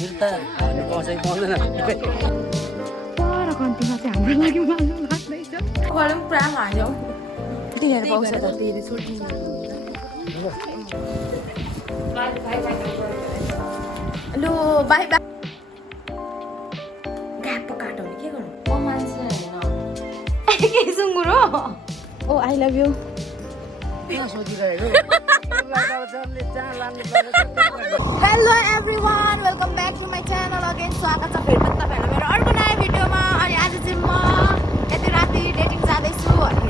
फिर्ता हाल्नु पाउँछ कि पाउँदैन पर कन्तीमा चाहिँ हाम्रो लागि माल्नु लाग्दैछ गरम पुरा हाल्यो दिएर पाउँछ त लु बाई बाई ग्याप काटो भने के गर्नु म मान्छे होइन के सुँगुरो oh I love you hello everyone welcome back to my channel again स्वागत छ फेरि पनि तपाईँहरूलाई मेरो अर्को नयाँ भिडियोमा अनि आज चाहिँ म यति राति डेटिङ जाँदैछु अनि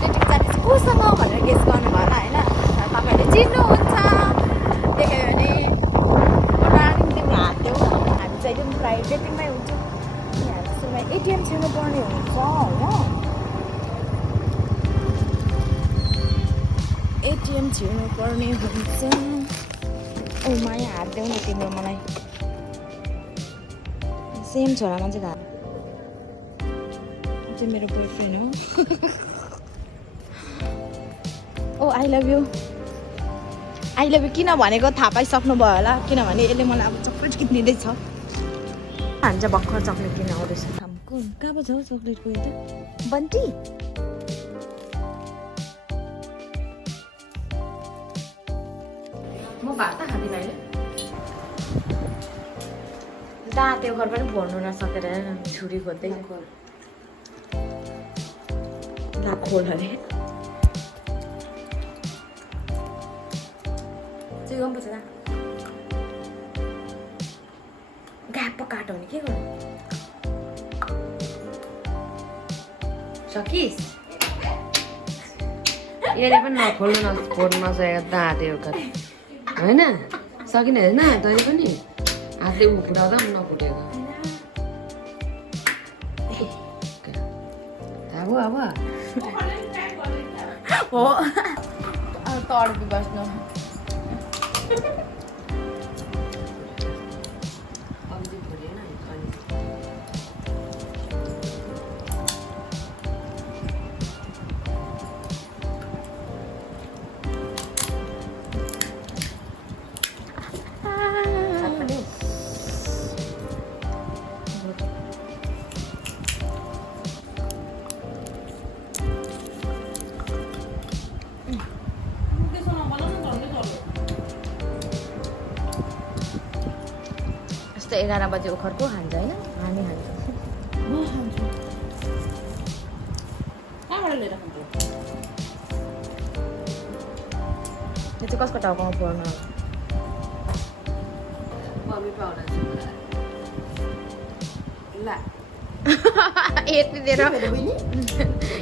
डेटिङ जाँदैछु कोसँग भनेर गेस गर्नु होला होइन तपाईँहरूले चिन्नुहुन्छ देख्यो भने डार्लिङ तिमी हात देऊ हामी चाहिँ एकदम प्रायः डेटिङमै हुन्छौँ अनि हामी सुरुमा एटिएम छिर्नु पर्ने हुन्छ होइन एटिएम छिर्नु पर्ने हुन्छ ओ माया हात देऊ न तिम्रो मलाई सेम छोरा मान्छे हात चाहिँ मेरो बोयफ्रेन्ड हो ओ आई लभ यु किन भनेको थाहा पाइसक्नु भयो होला किनभने यसले मलाई अब चक्लेट किनिदिँदैछ हामी चाहिँ भर्खर चक्लेट किन आउँदैछ कुन कहाँ पो छ हौ चक्लेटको यो त बन्टी म भात त खाँदिनँ अहिले दाँते घर पनि फोड्नु नसकेर छुरी खोज्दै खोल अरे चिकन पर्छ ग्याप काटो भने के गर्नु सकिस यसले पनि नखोल्नु नफोड्नु नसकेको दाँते होइन सकिन होइन तैँले पनि हातले फुटाउँदा पनि नफुटेको अब हो तडपी बस्नु यस्तो 11 बजे ओखरको खान्छ होइन हामी खान्छौँ म खान्छु कहाँबाट लिएर खान्छु यो चाहिँ कसको टाउकोमा पर्नु मम्मी पाउडर ल यति दिएर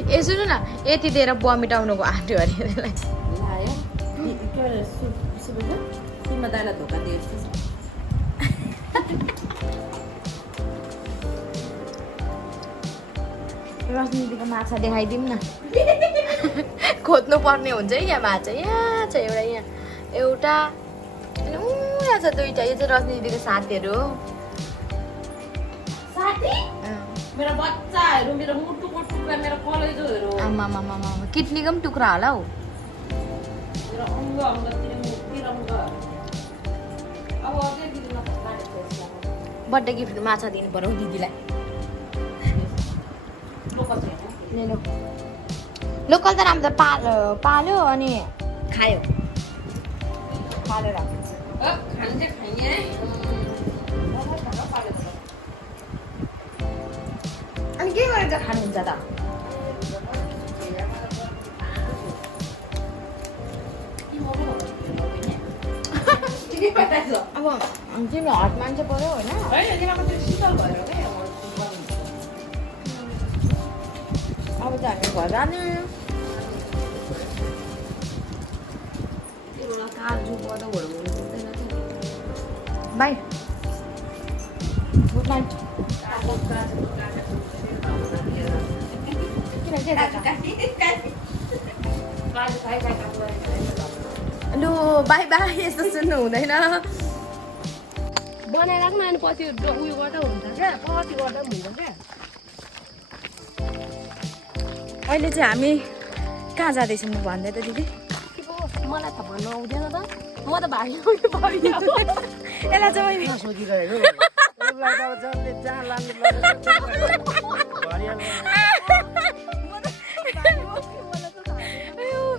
ए सुन्नु न यति दिएर बमिट आउनुको आँट्यो अरे त्यसलाई लायो के भन्छ सुबेर तिमीमा दाइलाई धोका दिए जस्तो छ राजनीतिको माछा देखाइदिउँ न खोज्नु पर्ने हुन्छ है यहाँ माछा यहाँ छ एउटा अनि यहाँ छ दुईवटा यो चाहिँ राजनीतिको साथीहरू हो साथी मेरो बच्चाहरू मेरो मुटुको टुक्रा मेरो कलेजोहरू आमा किडनीको पनि टुक्रा होला हौ मेरो अङ्ग तिर अङ्ग अब अझै दिदीमा काटेको बर्थडे गिफ्ट माछा दिनु पर्यो दिदीलाई लोकल छ लोकल त राम्रो पाल्यो अनि खायो पालेर खानु चाहिँ खाइए अनि के गरेर चाहिँ खानुहुन्छ त अब तिमी हट मान्छे पऱ्यो होइन अब त हामी घर जाने बाई गुड नाइट लु बाई बाई यस्तो सुन्नु हुँदैन बनाइराख्नु अनि पछि उयो गर्दा हुन्छ क्या पछि गर्दा पनि हुन्छ क्या अहिले चाहिँ हामी कहाँ जाँदैछौँ भन्दै त दिदी मलाई त भन्नु आउँदैन त म त भाग्नु यसलाई चाहिँ मैले सोचिरहेको उसलाई त अब जसले जहाँ लानु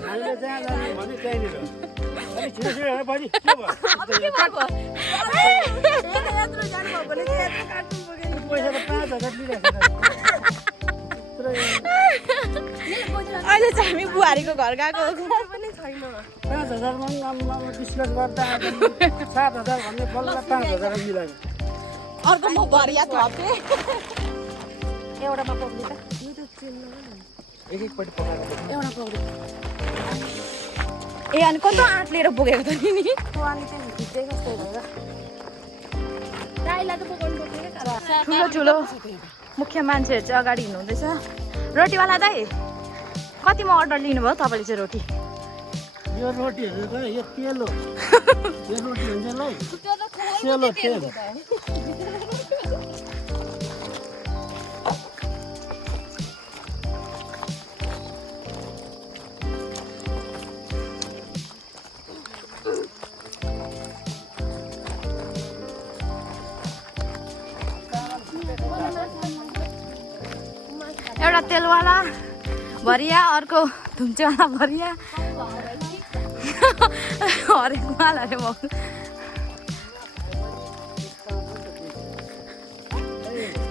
हामीले जहाँ लानु भने त्यहीँनिर अलिक छिटो छिटो हेर बहिनी के भयो पैसा त 5,000 लिइरहेको अहिले चाहिँ हामी बुहारीको घर गएको 5,000 मा डिस्कस गर्दा 7,000 भन्ने बल्ल 5,000 मिलायो अर्को म भरिया थपेँ एउटामा पक्रियो त एकैपट्टि पकाएर एउटा पक्रियो ए अनि कस्तो आँट लिएर पुगेको त नि ठुलो ठुलो मुख्य मान्छेहरू चाहिँ अगाडि हिँड्नुहुँदैछ रोटीवाला दाइ कतिमा अर्डर लिनुभयो तपाईँले चाहिँ रोटी यो रोटीहरू त यो तेल हो यो रोटी हुन्छ ल तेल हो तेल एउटा तेलवाला भरिया अर्को धुम्चेवाला भरिया हरेक माल अरे म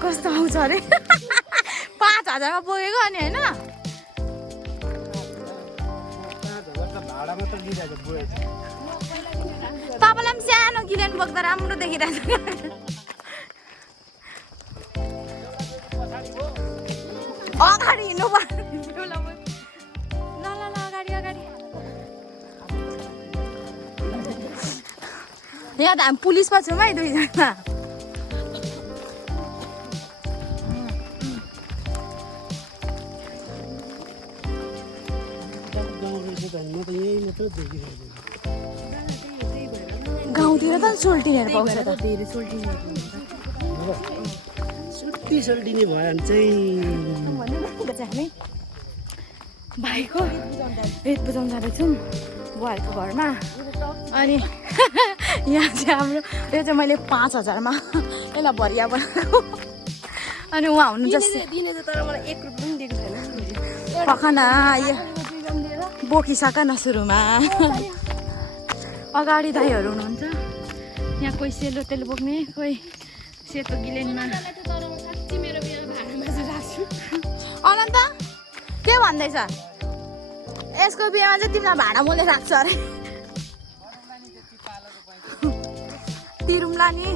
कस्तो आउँछ अरे 5,000 मा पुगेको अनि होइन तपाईँलाई पनि सानो गिलेन बोक्दा राम्रो देखिरहेको अगाडि हिँड्नु पर्यो ल अगाडि अगाडि यहाँ त हामी पुलिसमा छौँ है दुईजना गाउँतिर त सोल्टिनेहरू पाउँछ त धेरै सोल्टिने भयो भने चाहिँ हामी भाइको रेत बुझाउनु जाँदैछौँ बुहारीको घरमा अनि यहाँ चाहिँ हाम्रो यो चाहिँ मैले 5,000 मा यसलाई भरिया बनाएको अनि उहाँ हुनु जस्तै पखाना बोकिसक न सुरुमा अगाडि दाइहरू हुनुहुन्छ यहाँ कोही सेलो तेल बोक्ने कोही सेतो गिलेनमा अनन्त के भन्दैछ यसको बिहामा चाहिँ तिमीलाई भाडा मोले राख्छ अरे तिरुम्ला नि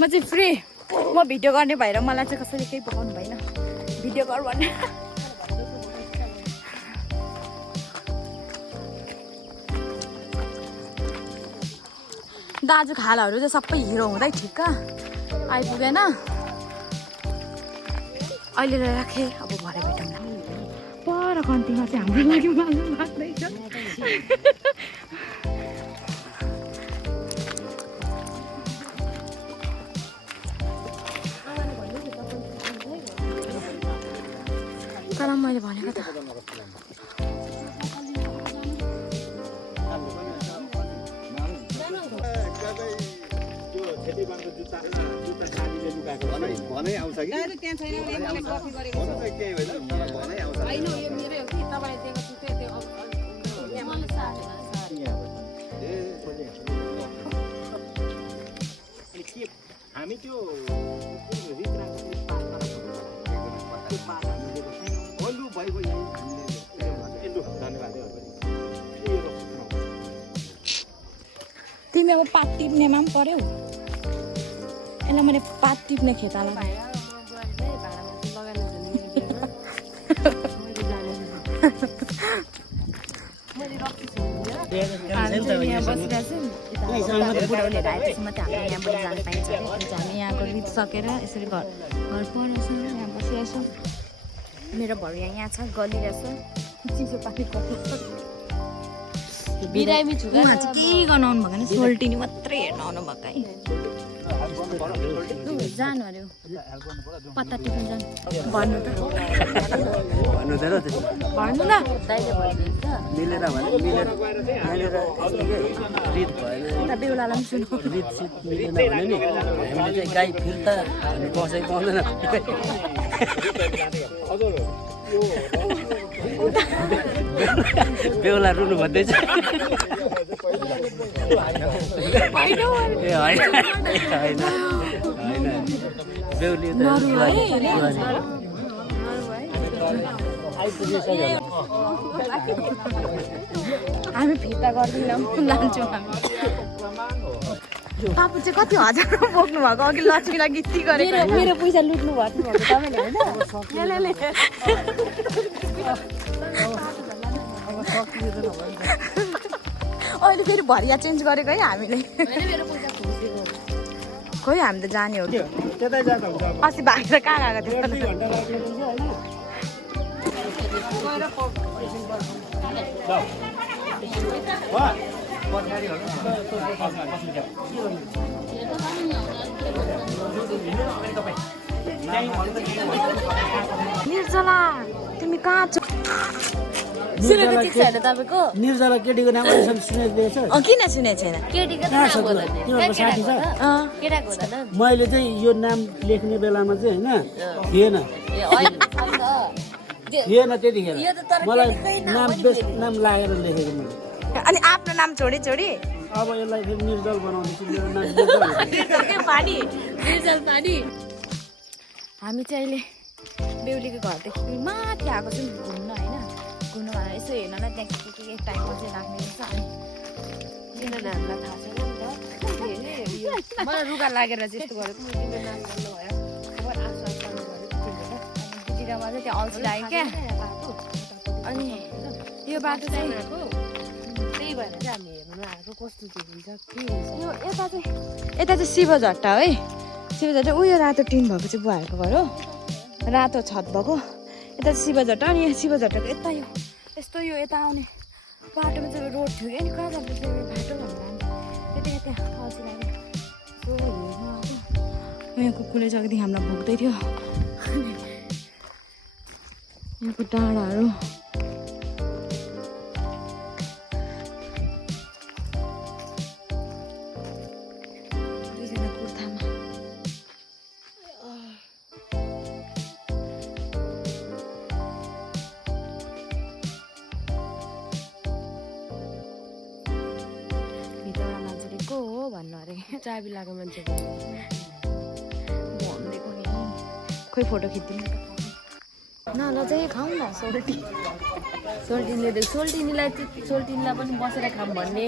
म चाहिँ फ्री म भिडियो गर्ने भएर मलाई चाहिँ कसैले केही पकाउनु भएन भिडियो गर भन्ने दाजु खालाहरू चाहिँ सबै हिरो हुँदै ठिक्क आइपुगेन अहिले राखेँ अब भरे भेटौँला पर कन्तीमा चाहिँ हाम्रो लागि माल्नु लाग्दैछ तर मैले भनेको त भनै आउँछ कि त्यहाँ छैन मैले कफी गरेको छु केही होइन भनै आउँछ हैन यो मेरै हो कि तपाईले दिएको छु त्यो यहाँ मलाई साथी के हामी त्यो तिमी अब पात टिप्नेमा पनि पर्यौ यसलाई मैले पात टिप्ने खेताला हामी यहाँको गीत सकेर यसरी घर पढ्छौँ यहाँ बसिरहेछौँ मेरो भरिया यहाँ छ गलिरहेछ चिसो पानी बिरामी छु उहाँ चाहिँ केही गर्न आउनु भएको नि सोल्टिनी मात्रै हेर्न आउनु भएको है जानु अरे पत्ता टिप्नु जानु भन्नु त भन्नु त भन्नु न मिलेर भने मिलेर यहाँनिर रित भएन उता बेहुलालाई पनि सुन्नु रित सित मिलेन भने नि हामीले चाहिँ गाई फिर्ता भन्ने कसै पाउँदैन बेहुला रुनु भन्दैछ ए होइन बेहुली त हामी फिर्ता गर्दैनौँ लान्छौँ हामी पापु चाहिँ कति हजार बोक्नु भएको अघि लक्ष्मीलाई गीती गरेको मेरो पैसा लुट्नु भएको थियो तपाईँले होइन अहिले फेरि भरिया चेन्ज गरेको है हामीले खोइ हामी त जाने हो कि त्यतै जाँदा हुन्छ अस्ति बाहिर कहाँ गएको थियो घन्टा लाग्नुहुन्छ होइन निर्जला तिमी कहाँ छौ सुनेको ठिक छैन तपाईँको निर्जला केटीको नाम अहिलेसम्म सुनेको छ किन सुनेको छैन केटीको त कहाँ छ नाम हो तिमीहरूको साथी छ केटाको हुँदैन मैले चाहिँ यो नाम लेख्ने बेलामा चाहिँ होइन थिएन थिएन त्यतिखेर मलाई नाम बेस्ट नाम लागेर लेखेको मैले अनि आफ्नो नाम छोडी छोडी अब यसलाई फेरि निर्जल बनाउँदैछु मेरो नाम निर्जल हामी चाहिँ अहिले बेहुलीको घरदेखि माथि आएको छौँ घुम्न होइन घुम्नु भनेर यसो हेर्नलाई त्यहाँ के टाइममा चाहिँ लाग्ने रहेछ अनि किनभने हामीलाई थाहा छैन नि त मलाई रुगा लागेर चाहिँ यस्तो गरेको तिम्रो नाम गर्नु भयो खबर आफूलाई गर्नु पऱ्यो दिदीरामा चाहिँ त्यहाँ अल्छी लाग्यो क्या अनि यो बाटो चाहिँ त्यही भएर चाहिँ हामी हेर्नु आएको कस्तो चाहिँ हुन्छ के हुन्छ यो यता चाहिँ शिवझट्टा है शिवझट्टा उयो रातो टिन भएको चाहिँ बुवाहरूको घर हो रातो छत भएको यता चाहिँ शिवझट्टा अनि यहाँ शिवझट्टाको यता यो यस्तो यो यता आउने बाटोमा चाहिँ रोड थियो कि अनि कहाँ जाँदा चाहिँ बाटो भनेर त्यति त्यहाँ अल्छी लाग्यो यसो हेर्नु आएको यहाँको कुनै जग्गादेखि हामीलाई भोग्दै थियो यहाँको डाँडाहरू भन्नु अरे चाबी लाग्यो मान्छे भनिदिएको नि खोइ फोटो खिचिदिनु न ल चाहिँ खाउँ न सोल्टिनीलाई पनि बसेर खाऊँ भन्ने